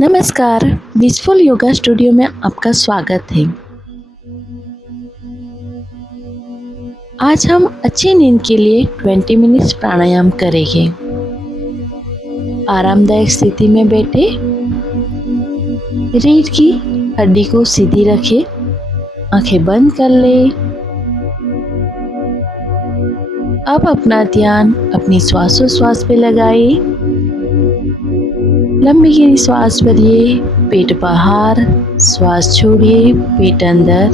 नमस्कार, बीचफुल योगा स्टूडियो में आपका स्वागत है। आज हम अच्छी नींद के लिए 20 मिनट्स प्राणायाम करेंगे। आरामदायक स्थिति में बैठे, रीढ़ की हड्डी को सीधी रखें, आंखें बंद कर ले। अब अपना ध्यान अपनी श्वासोच्छ्वास पे लगाइए। लंबी गहरी श्वास भरिए, पेट बाहर, श्वास छोड़िए, पेट अंदर।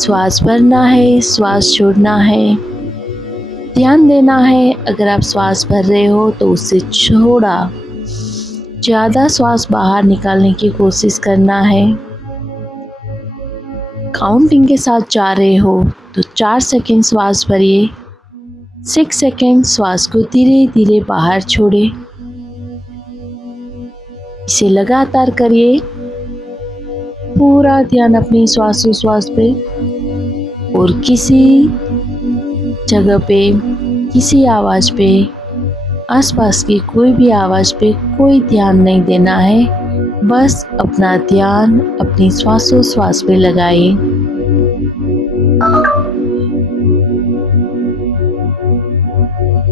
श्वास भरना है, श्वास छोड़ना है। ध्यान देना है, अगर आप श्वास भर रहे हो तो उससे थोड़ा ज़्यादा श्वास बाहर निकालने की कोशिश करना है। काउंटिंग के साथ जा रहे हो तो 4 सेकंड श्वास भरिए, 6 सेकंड श्वास को धीरे धीरे बाहर छोड़े। इसे लगातार करिए। पूरा ध्यान अपनी श्वासोच्छ्वास पे और किसी जगह पे, किसी आवाज़ पे, आसपास की कोई भी आवाज़ पे कोई ध्यान नहीं देना है। बस अपना ध्यान अपनी श्वासोच्छ्वास पे लगाइए।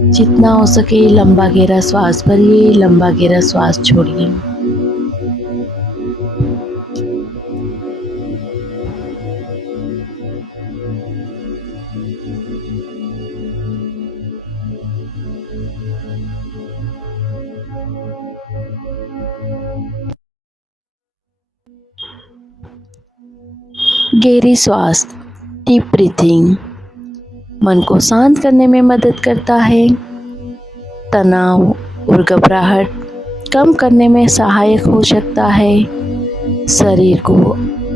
जितना हो सके लंबा गहरा श्वास भरिए, लंबा गहरा श्वास छोड़िए। गहरी श्वास, डीप ब्रीथिंग, मन को शांत करने में मदद करता है। तनाव और घबराहट कम करने में सहायक हो सकता है। शरीर को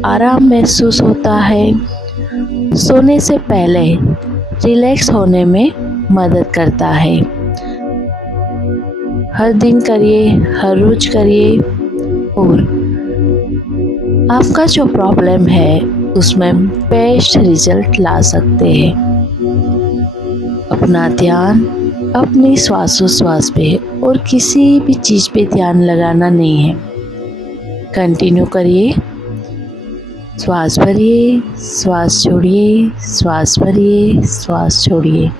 आराम महसूस होता है। सोने से पहले रिलैक्स होने में मदद करता है। हर दिन करिए, हर रोज करिए और आपका जो प्रॉब्लम है उसमें बेस्ट रिजल्ट ला सकते हैं। अपना ध्यान अपनी श्वासोच्छ्वास पे और किसी भी चीज़ पे ध्यान लगाना नहीं है। कंटिन्यू करिए। श्वास भरिए, श्वास छोड़िए, श्वास भरिए, श्वास छोड़िए।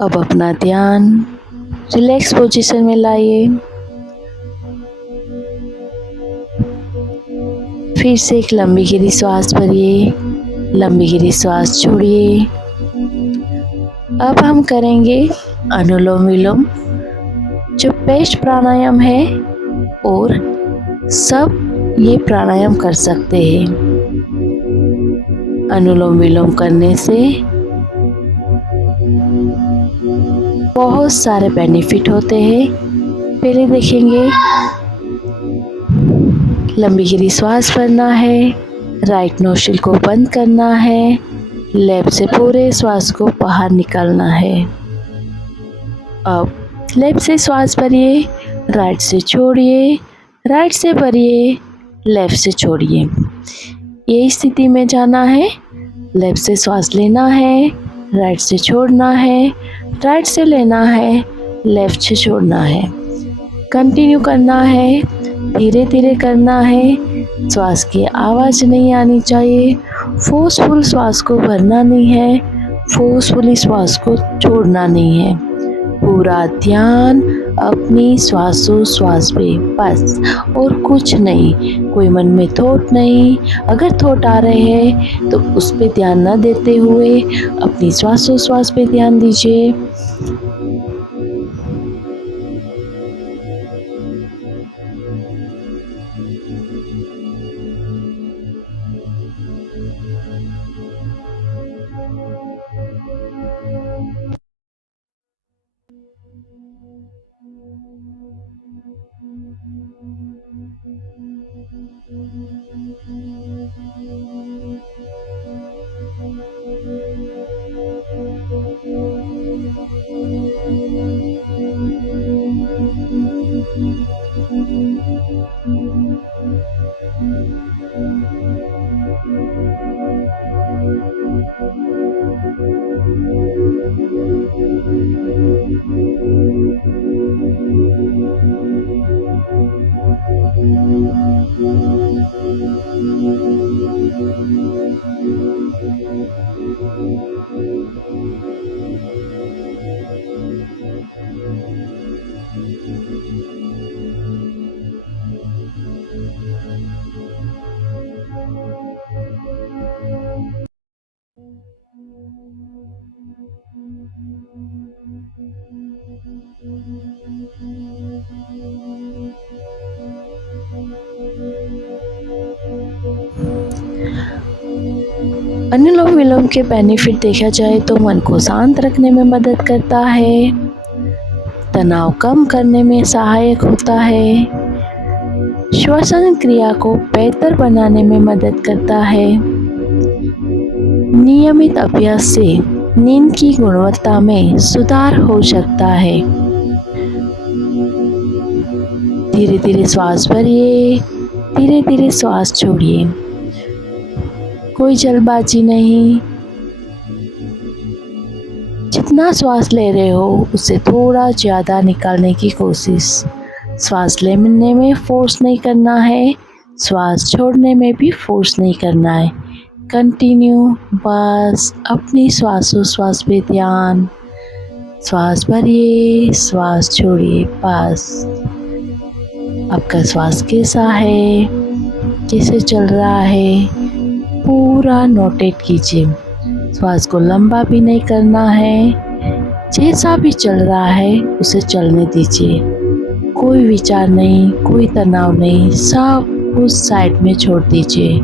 अब अपना ध्यान रिलैक्स पोजीशन में लाइए। फिर से एक लंबी गहरी श्वास भरिए, लंबी गहरी श्वास छोड़िए। अब हम करेंगे अनुलोम विलोम, जो बेस्ट प्राणायाम है और सब ये प्राणायाम कर सकते हैं। अनुलोम विलोम करने से बहुत सारे बेनिफिट होते हैं। पहले देखेंगे, लंबी गहरी श्वास भरना है, राइट नोस्ट्रिल को बंद करना है, लेफ्ट से पूरे श्वास को बाहर निकालना है। अब लेफ्ट से श्वास भरिए, राइट से छोड़िए, राइट से भरिए, लेफ्ट से छोड़िए। ये स्थिति में जाना है। लेफ्ट से श्वास लेना है, राइट से छोड़ना है, राइट से लेना है, लेफ्ट से छोड़ना है। कंटिन्यू करना है, धीरे धीरे करना है। श्वास की आवाज़ नहीं आनी चाहिए। फोर्सफुल श्वास को भरना नहीं है। फोर्सफुली श्वास को छोड़ना नहीं है। पूरा ध्यान अपनी श्वासोश्वास पे बस, और कुछ नहीं। कोई मन में थॉट नहीं। अगर थॉट आ रहे हैं तो उस पे ध्यान न देते हुए अपनी श्वासोश्वास पे ध्यान दीजिए। अनुलोम विलोम के बेनिफिट देखा जाए तो मन को शांत रखने में मदद करता है, तनाव कम करने में सहायक होता है, श्वसन क्रिया को बेहतर बनाने में मदद करता है। नियमित अभ्यास से नींद की गुणवत्ता में सुधार हो सकता है। धीरे धीरे श्वास भरिए, धीरे धीरे श्वास छोड़िए। कोई जल्दबाजी नहीं। जितना श्वास ले रहे हो उससे थोड़ा ज़्यादा निकालने की कोशिश। श्वास लेने में फोर्स नहीं करना है, श्वास छोड़ने में भी फोर्स नहीं करना है। कंटिन्यू बस अपनी श्वासोश्वास पे ध्यान। श्वास भरिए, श्वास छोड़िए, बस। आपका श्वास कैसा है, कैसे चल रहा है, पूरा नोटेट कीजिए। श्वास को लंबा भी नहीं करना है, जैसा भी चल रहा है उसे चलने दीजिए। कोई विचार नहीं, कोई तनाव नहीं, सब कुछ साइड में छोड़ दीजिए।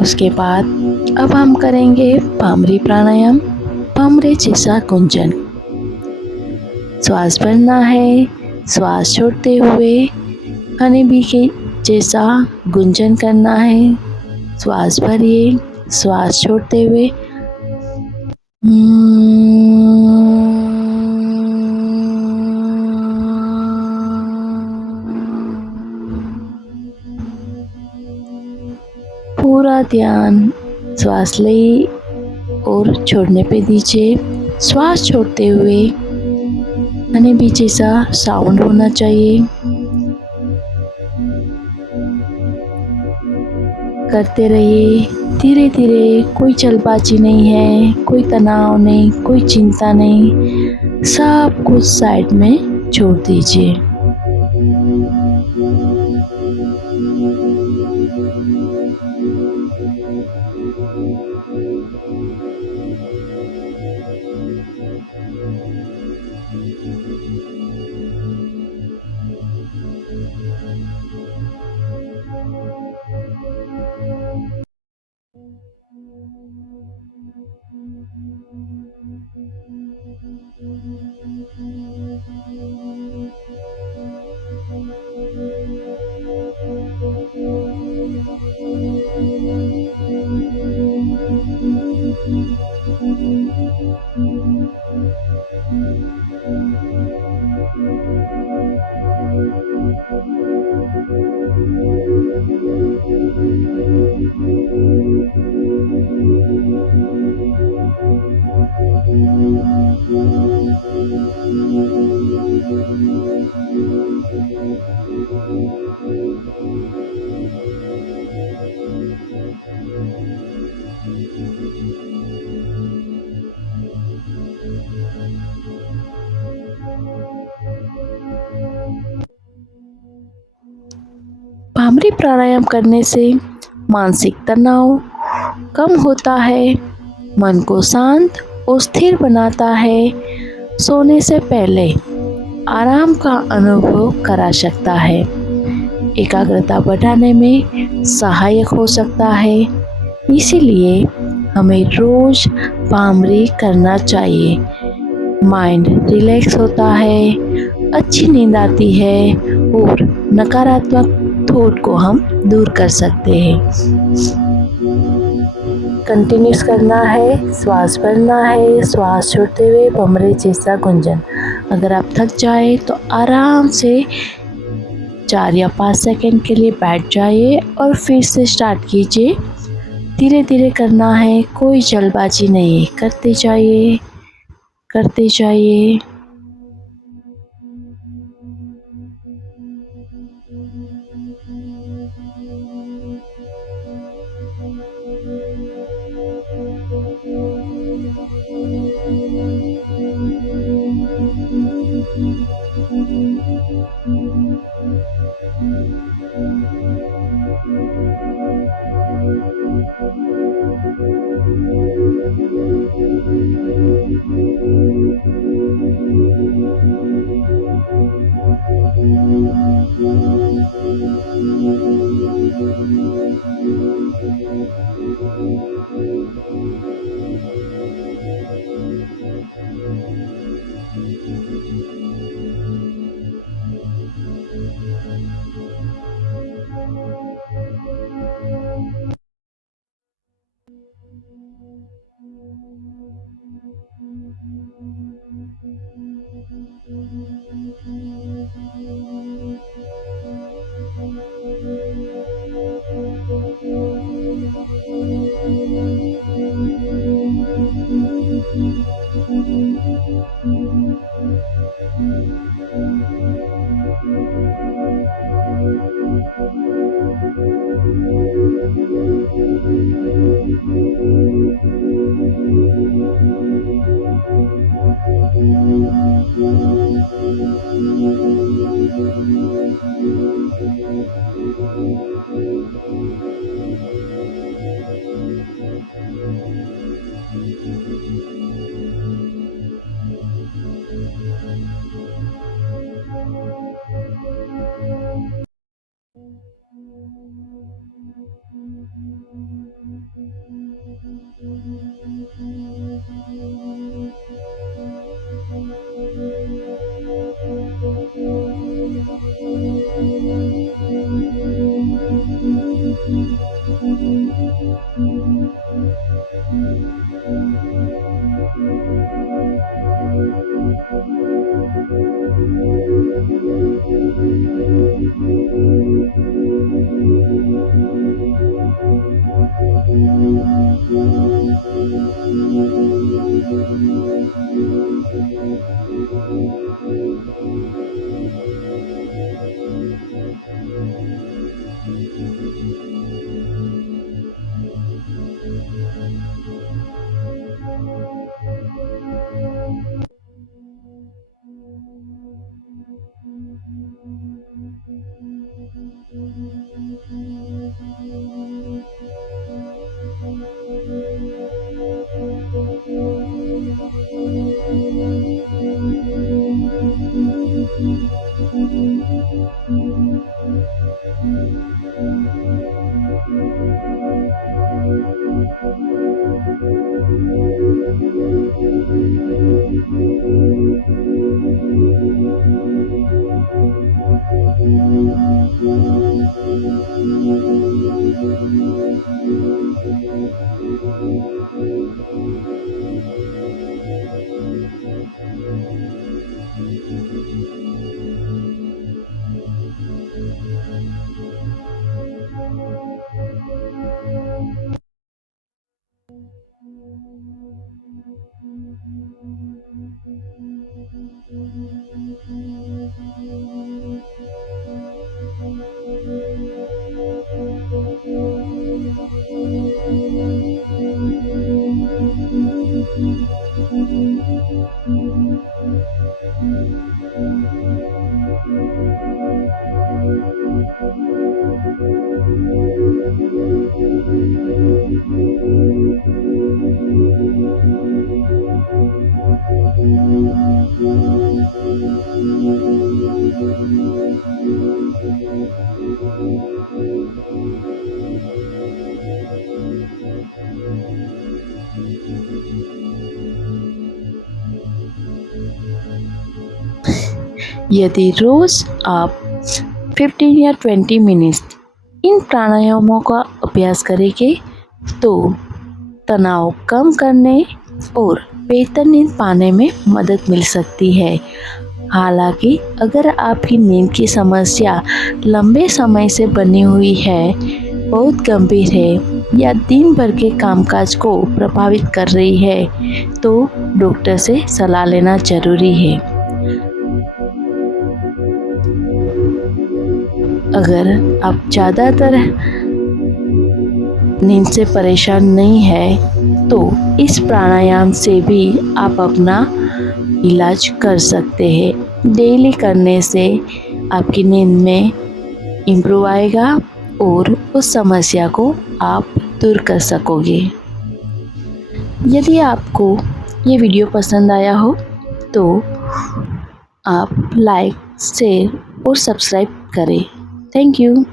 उसके बाद अब हम करेंगे भ्रामरी प्राणायाम, भ्रामरी जैसा गुंजन। श्वास भरना है, श्वास छोड़ते हुए हनी बी के जैसा गुंजन करना है। श्वास भरिए, श्वास छोड़ते हुए पूरा ध्यान श्वास ले और छोड़ने पे दीजिए। श्वास छोड़ते हुए हनी बी जैसा साउंड होना चाहिए। करते रहिए धीरे धीरे, कोई जल्दबाजी नहीं है, कोई तनाव नहीं, कोई चिंता नहीं, सब कुछ साइड में छोड़ दीजिए। भ्रामरी प्राणायाम करने से मानसिक तनाव कम होता है, मन को शांत और स्थिर बनाता है, सोने से पहले आराम का अनुभव करा सकता है, एकाग्रता बढ़ाने में सहायक हो सकता है। इसीलिए हमें रोज भ्रामरी करना चाहिए। माइंड रिलैक्स होता है, अच्छी नींद आती है और नकारात्मक थॉट को हम दूर कर सकते हैं। कंटिन्यूस करना है, श्वास भरना है, श्वास छोड़ते हुए भमरे जैसा गुंजन। अगर आप थक जाए तो आराम से 4 या 5 सेकंड के लिए बैठ जाइए और फिर से स्टार्ट कीजिए। धीरे धीरे करना है, कोई जल्दबाजी नहीं, करते जाइए, करते जाइए। यदि रोज़ आप 15 या 20 मिनट्स इन प्राणायामों का अभ्यास करेंगे तो तनाव कम करने और बेहतर नींद पाने में मदद मिल सकती है। हालांकि अगर आपकी नींद की समस्या लंबे समय से बनी हुई है, बहुत गंभीर है या दिन भर के कामकाज को प्रभावित कर रही है तो डॉक्टर से सलाह लेना जरूरी है। अगर आप ज़्यादातर नींद से परेशान नहीं है तो इस प्राणायाम से भी आप अपना इलाज कर सकते हैं। डेली करने से आपकी नींद में इम्प्रूव आएगा और उस समस्या को आप दूर कर सकोगे। यदि आपको ये वीडियो पसंद आया हो तो आप लाइक, शेयर और सब्सक्राइब करें। Thank you.